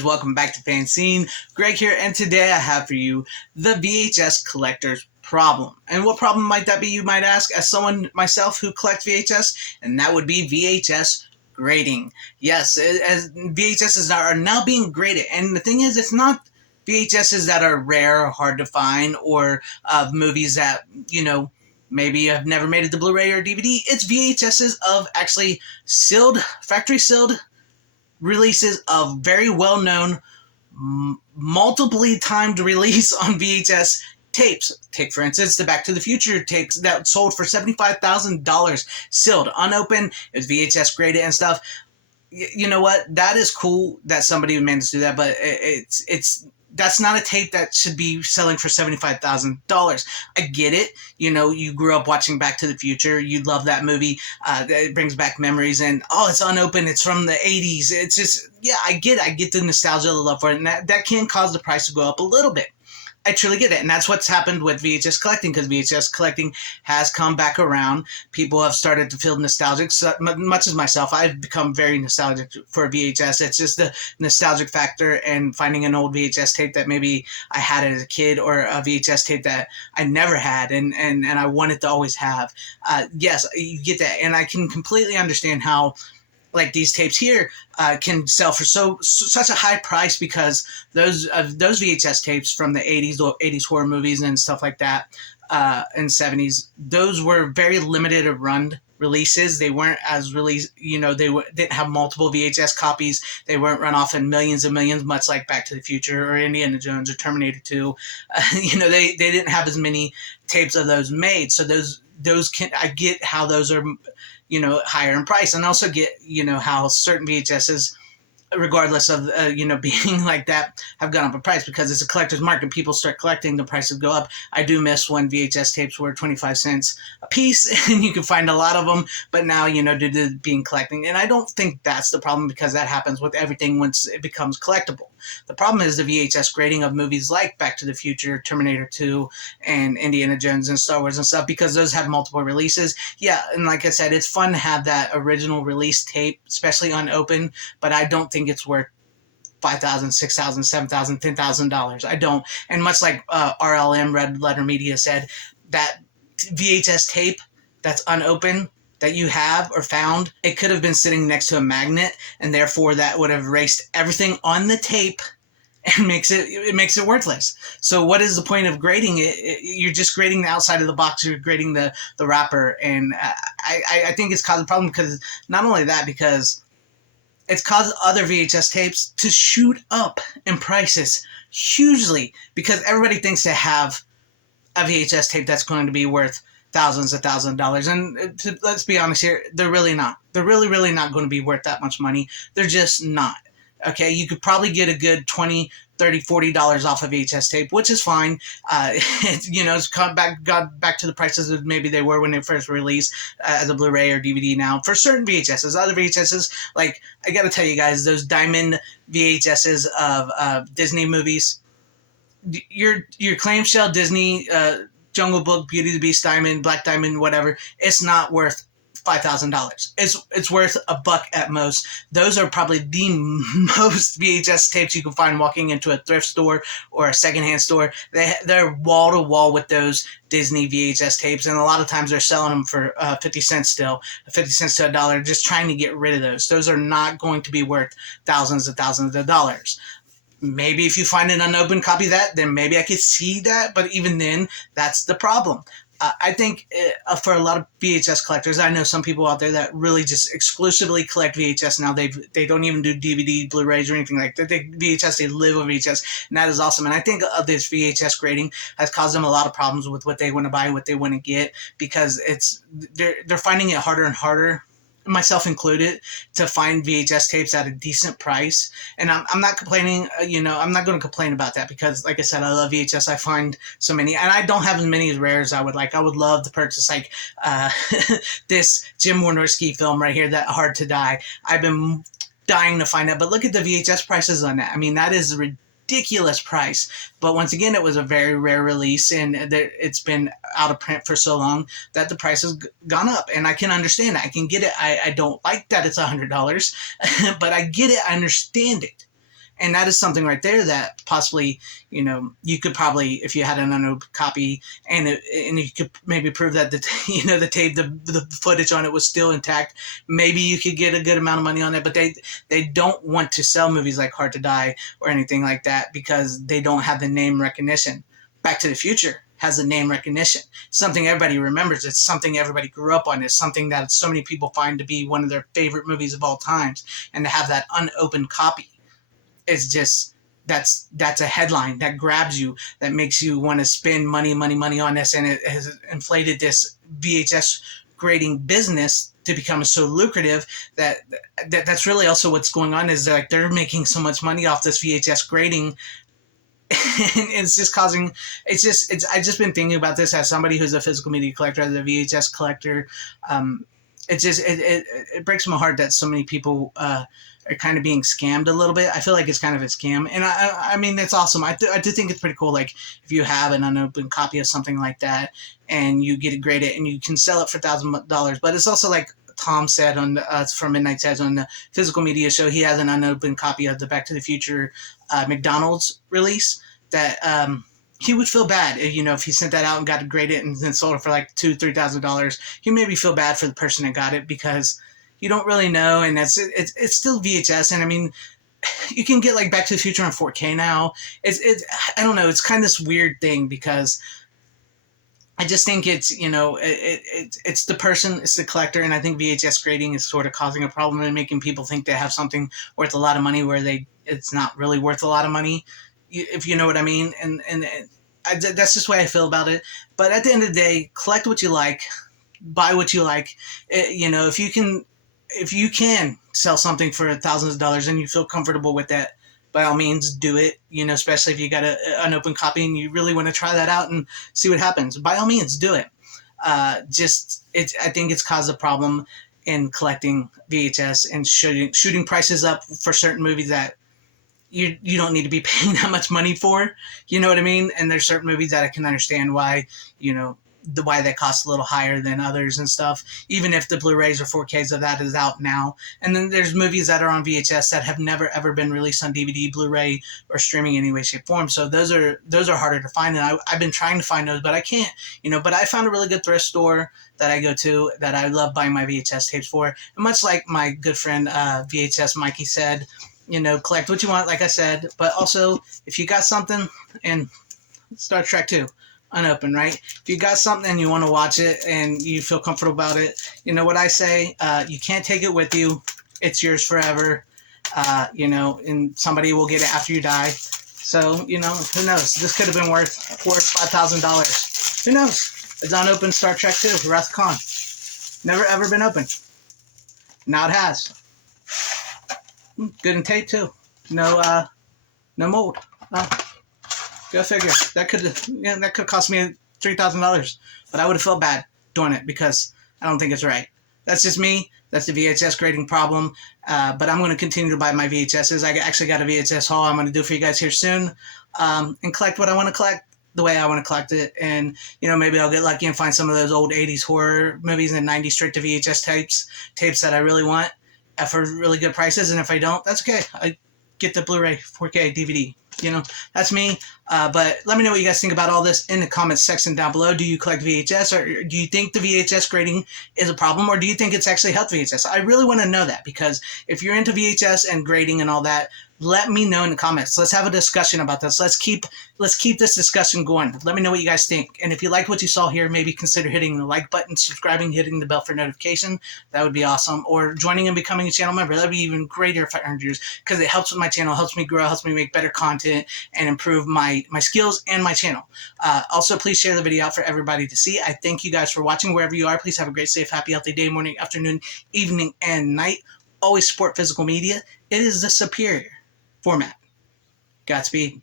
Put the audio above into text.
viewers, welcome back to Fanzine. Greg here, and today I have for you the VHS Collectors Problem. And what problem might that be, you might ask, as someone myself who collects VHS, and that would be VHS grading. Yes, as VHSs are now being graded, and the thing is, it's not VHSs that are rare or hard to find, or movies that, maybe have never made it to Blu-ray or DVD. It's VHSs of actually sealed, factory sealed releases of very well-known, multiply timed release on VHS tapes. Take, for instance, the Back to the Future tapes that sold for $75,000, sealed, unopened. It was VHS graded and stuff. You know what? That is cool that somebody managed to do that, but that's not a tape that should be selling for $75,000. I get it. You grew up watching Back to the Future. You love that movie. It brings back memories. And, it's unopened. It's from the 80s. It's just, yeah, I get it. I get the nostalgia, the love for it. And that can cause the price to go up a little bit. I truly get it. And that's what's happened with VHS collecting, because VHS collecting has come back around. People have started to feel nostalgic. So much as myself, I've become very nostalgic for VHS. It's just the nostalgic factor and finding an old VHS tape that maybe I had as a kid, or a VHS tape that I never had and I wanted to always have. Yes, you get that. And I can completely understand how, like, these tapes here can sell for such a high price, because those VHS tapes from the 80s horror movies and stuff like that, and 70s, those were very limited run releases. They weren't as released, didn't have multiple VHS copies. They weren't run off in millions and millions, much like Back to the Future or Indiana Jones or Terminator 2. They didn't have as many tapes of those made. So I get how those are, higher in price, and also get, how certain VHSs, regardless of, being like that, have gone up in price, because it's a collector's market. People start collecting, the prices go up. I do miss when VHS tapes were 25 cents a piece, and you could find a lot of them, but now, due to being collecting, and I don't think that's the problem, because that happens with everything once it becomes collectible. The problem is the VHS grading of movies like Back to the Future, Terminator 2, and Indiana Jones and Star Wars and stuff, because those have multiple releases. Yeah, and like I said, it's fun to have that original release tape, especially unopened, but I don't think it's worth $5,000, $6,000, $7,000, $10,000. I don't. And much like RLM, Red Letter Media, said, that VHS tape that's unopened that you have or found, it could have been sitting next to a magnet, and therefore that would have erased everything on the tape and makes it worthless. So what is the point of grading it? You're just grading the outside of the box. You're grading the wrapper, and I think it's caused a problem, because not only that, because it's caused other VHS tapes to shoot up in prices hugely, because everybody thinks they have a VHS tape that's going to be worth thousands of $1,000s. And let's be honest here, they're really not. They're really, really not going to be worth that much money. They're just not. Okay, you could probably get a good $20, $30, $40 off a VHS tape, which is fine. It's got back to the prices that maybe they were when they first released as a Blu-ray or DVD now. For certain VHSs, other VHSs, like, I got to tell you guys, those diamond VHSs of Disney movies, your clamshell Disney, Jungle Book, Beauty and the Beast diamond, Black Diamond, whatever, it's not worth $5,000. It's worth $1 at most. Those are probably the most VHS tapes you can find walking into a thrift store or a secondhand store. They're wall to wall with those Disney VHS tapes, and a lot of times they're selling them for 50 cents still, 50 cents to $1, just trying to get rid of those. Those are not going to be worth thousands of dollars. Maybe if you find an unopened copy of that, then maybe I could see that, but even then, that's the problem. I think for a lot of VHS collectors, I know some people out there that really just exclusively collect VHS now. They don't even do DVD, Blu-rays, or anything like that. They live with VHS, and that is awesome. And I think this VHS grading has caused them a lot of problems with what they want to buy, what they want to get, because they're finding it harder and harder, myself included, to find VHS tapes at a decent price. And I'm not complaining, I'm not going to complain about that, because, like I said, I love VHS. I find so many, and I don't have as many as rare as I would like. I would love to purchase, like, this Jim Wynorski film right here, that Hard to Die. I've been dying to find out, but look at the VHS prices on that. I mean, that is ridiculous price. But once again, it was a very rare release, and it's been out of print for so long that the price has gone up. And I can understand it. I can get it. I don't like that it's $100, but I get it. I understand it. And that is something right there that possibly, you could probably, if you had an unopened copy and you could maybe prove that the tape, the footage on it was still intact, maybe you could get a good amount of money on it. But they don't want to sell movies like Hard to Die or anything like that because they don't have the name recognition. Back to the Future has a name recognition. Something everybody remembers. It's something everybody grew up on. It's something that so many people find to be one of their favorite movies of all times. And to have that unopened copy is just, that's a headline that grabs you, that makes you want to spend money on this. And it has inflated this VHS grading business to become so lucrative that's really also what's going on, is like they're making so much money off this VHS grading. And it's just causing, I've just been thinking about this as somebody who's a physical media collector, as a VHS collector. It breaks my heart that so many people are kind of being scammed a little bit. I feel like it's kind of a scam, and I mean, it's awesome. I do think it's pretty cool. Like if you have an unopened copy of something like that and you get it graded and you can sell it for $1,000, but it's also like Tom said on from Midnight Says on the physical media show, he has an unopened copy of the Back to the Future McDonald's release that he would feel bad if he sent that out and got it graded and then sold it for like $2,000-$3,000. He maybe feel bad for the person that got it because you don't really know, and it's still VHS. And I mean, you can get like Back to the Future on 4K now. It's I don't know. It's kind of this weird thing because I just think it's, it's the person, it's the collector, and I think VHS grading is sort of causing a problem and making people think they have something worth a lot of money where it's not really worth a lot of money, if you know what I mean. And that's just the way I feel about it. But at the end of the day, collect what you like, buy what you like. If you can sell something for thousands of dollars and you feel comfortable with that, by all means, do it, especially if you got an open copy and you really want to try that out and see what happens. By all means, do it. I think it's caused a problem in collecting VHS and shooting prices up for certain movies that you don't need to be paying that much money for. You know what I mean? And there's certain movies that I can understand why, why they cost a little higher than others and stuff, even if the Blu-rays or 4Ks of that is out now. And then there's movies that are on VHS that have never ever been released on DVD, Blu-ray, or streaming in any way, shape, form. So those are harder to find, and I've been trying to find those, but I can't. But I found a really good thrift store that I go to that I love buying my VHS tapes for. And much like my good friend VHS Mikey said, collect what you want, like I said, but also if you got something, and Star Trek 2. Unopened, right? If you got something and you want to watch it and you feel comfortable about it, you know what I say? You can't take it with you. It's yours forever. And somebody will get it after you die. So, who knows? This could have been worth $5,000. Who knows? It's unopened Star Trek 2, Wrath of Khan. Never ever been opened. Now it has. Good in tape too. No mold. Go figure. That could cost me $3,000, but I would have felt bad doing it because I don't think it's right. That's just me. That's the VHS grading problem. But I'm going to continue to buy my VHSs. I actually got a VHS haul I'm going to do for you guys here soon, and collect what I want to collect the way I want to collect it. And maybe I'll get lucky and find some of those old 80s horror movies and 90s straight to VHS tapes that I really want for really good prices. And if I don't, that's okay. I get the Blu-ray, 4K, DVD. That's me. But let me know what you guys think about all this in the comments section down below. Do you collect VHS, or do you think the VHS grading is a problem, or do you think it's actually helped VHS? I really want to know that, because if you're into VHS and grading and all that, let me know in the comments. Let's have a discussion about this. Let's keep this discussion going. Let me know what you guys think. And if you like what you saw here, maybe consider hitting the like button, subscribing, hitting the bell for notification. That would be awesome. Or joining and becoming a channel member. That would be even greater if I earned yours, because it helps with my channel, helps me grow, helps me make better content, and improve my skills and my channel. Also, please share the video out for everybody to see. I thank you guys for watching wherever you are. Please have a great, safe, happy, healthy day, morning, afternoon, evening, and night. Always support physical media. It is the superior format. Godspeed.